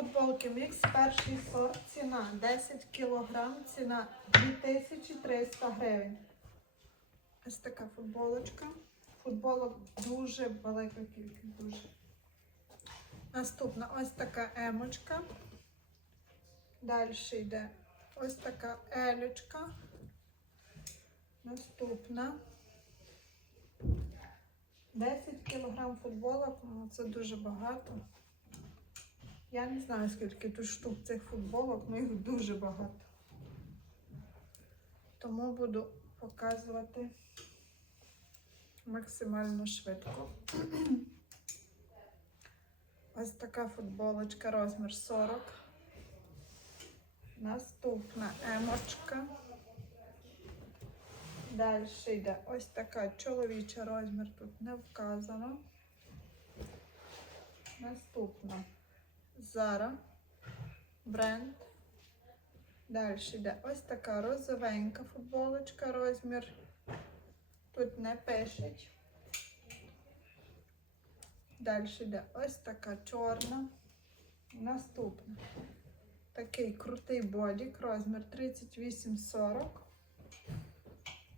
Футболки мікс, перший сорт, ціна 10 кг, ціна 2300 гривень. Ось така футболочка. Футболок дуже велика кількість, дуже. Наступна ось така емочка. Далі йде ось така елючка. Наступна. 10 кг футболок, ну, це дуже багато. Я не знаю, скільки тут штук цих футболок, але їх дуже багато. Тому буду показувати максимально швидко. Ось така футболочка, розмір 40. Наступна емочка. Далі йде ось така чоловіча розмір, тут не вказано. Наступна Zara бренд. Далі йде ось така розовенька футболочка, розмір. Тут не пишуть. Далі йде ось така чорна. Наступна. Такий крутий бодік, розмір 38-40.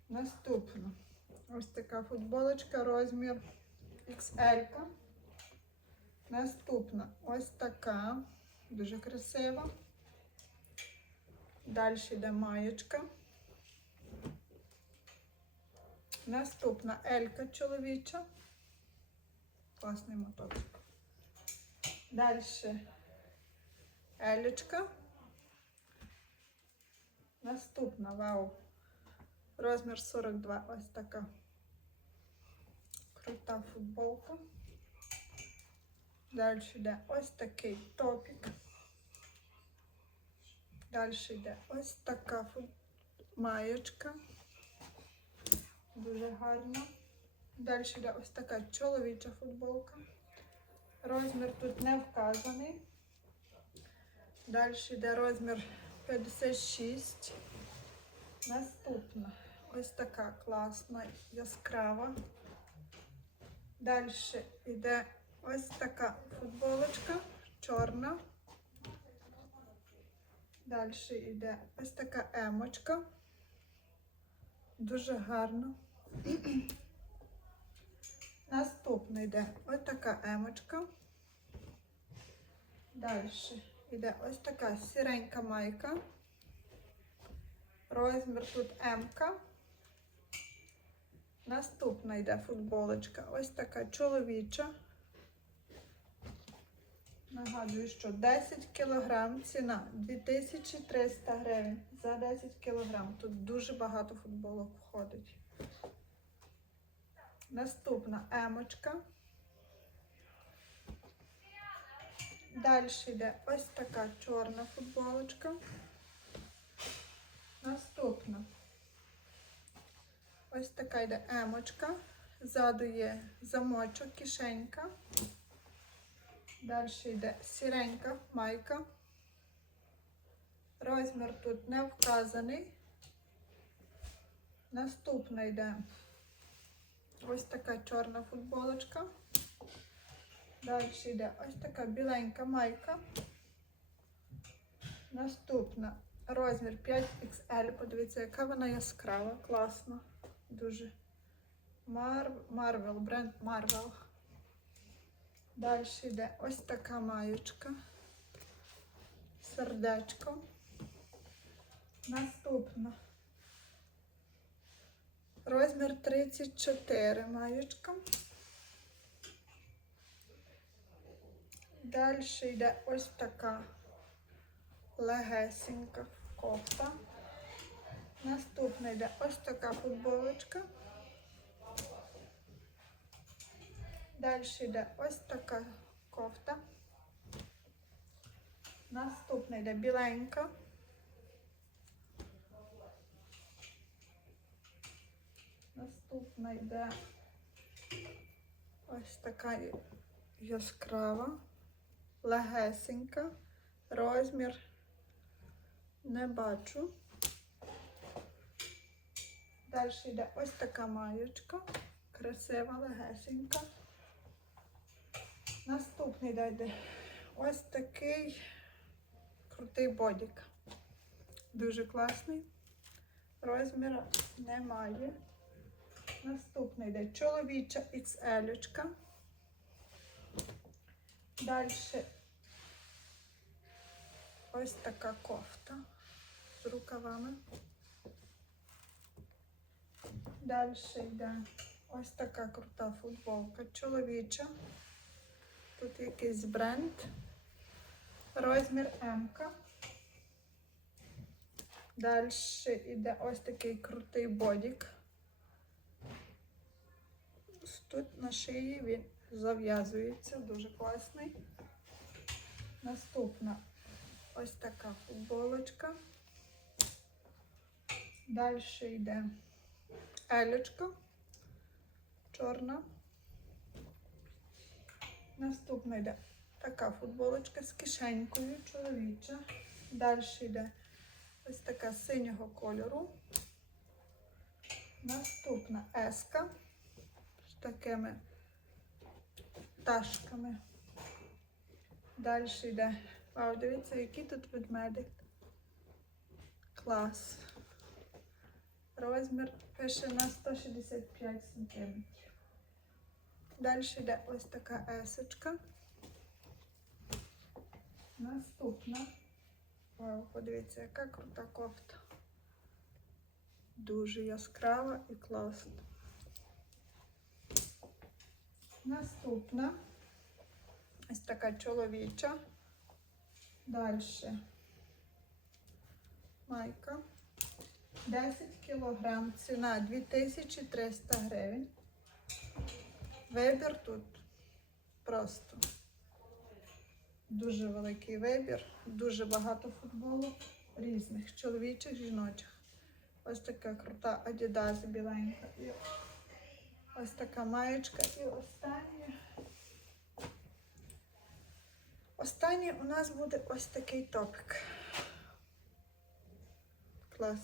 Наступна. Ось така футболочка, розмір XL. Наступна ось така, дуже красива. Далі йде маєчка. Наступна елька чоловіча. Класний моточок. Далі елечка. Наступна вау. Розмір 42. Ось така крута футболка. Далі йде ось такий топік. Далі йде ось така маєчка. Дуже гарна. Далі йде ось така чоловіча футболка. Розмір тут не вказаний. Далі йде розмір 56. Наступна ось така класна, яскрава. Далі йде ось така футболочка, чорна. Далі йде ось така емочка. Дуже гарно. Наступна йде ось така емочка. Далі йде ось така сіренька майка. Розмір тут М. -ка. Наступна йде футболочка. Ось така чоловіча. Нагадую, що 10 кг ціна 2300 гривень за 10 кг. Тут дуже багато футболок входить. Наступна емочка. Далі йде ось така чорна футболочка. Наступна. Ось така йде емочка. Ззаду є замочок, кишенька. Далі йде сіренька майка. Розмір тут не вказаний. Наступна йде ось така чорна футболочка. Далі йде ось така біленька майка. Наступна розмір 5XL. Подивіться, яка вона яскрава, класна. Дуже. Марвел, бренд Marvel. Далі йде ось така маєчка. Сердечко. Наступна. Розмір 34 маєчка. Далі йде ось така легесенька кофта. Наступна йде ось така футболочка. Далі йде ось така кофта. Наступна йде біленька. Наступна йде ось така яскрава, легесенька, розмір не бачу. Далі йде ось така маєчка, красива, легесенька. Наступний йде ось такий крутий бодік. Дуже класний. Розміру немає. Наступний йде чоловіча XL. Далі ось така кофта з рукавами. Далі йде ось така крута футболка чоловіча. Тут якийсь бренд. Розмір М. Далі йде ось такий крутий бодік. Тут на шиї він зав'язується, дуже класний. Наступна ось така футболочка. Далі йде елечка чорна. Наступна йде така футболочка з кишенькою чоловіча. Далі йде ось така синього кольору. Наступна еска з такими ташками. Далі йде. Вау, дивіться, який тут ведмедик. Клас. Розмір пише на 165 см. Далі йде ось така есочка. Наступна. Вау, подивіться, яка крута кофта. Дуже яскрава і класна. Наступна. Ось така чоловіча. Далі. Майка. 10 кілограм. Ціна 2300 гривень. Вибір тут просто дуже великий вибір, дуже багато футболу різних, чоловічих, жіночих. Ось така крута Adidas біленька. Ось така маєчка. І останнє. Останнє у нас буде ось такий топик. Клас.